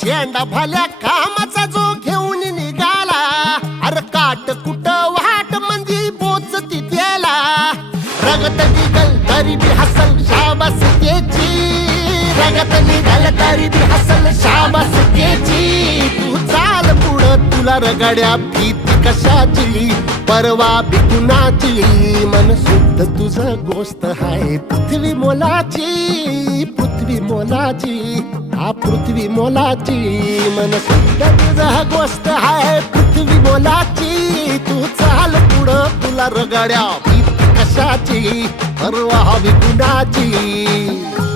शेंडा भाल्या कामाचा जो घेऊन निघाला, अरे काट कुट वाट मंदी पोचती त्याला, रगत निघल तरी बी हसल शाबास त्याची, रगत निघल तरी बी हसल शाबास त्याची. तू चाल पुढं तुला रगड्या भीती कशाची, परवा बी कुणाची, मन शुद्ध तुझं गोष्ट हाय पृथ्वी मोलाची, पृथ्वी मोलाची, हा पृथ्वी मोलाची, मन शुद्ध तुझं गोष्ट हाय पृथ्वी मोलाची. तू चाल पुढं तुला रगड्या भीती कशाची, परवा बी कुणाची.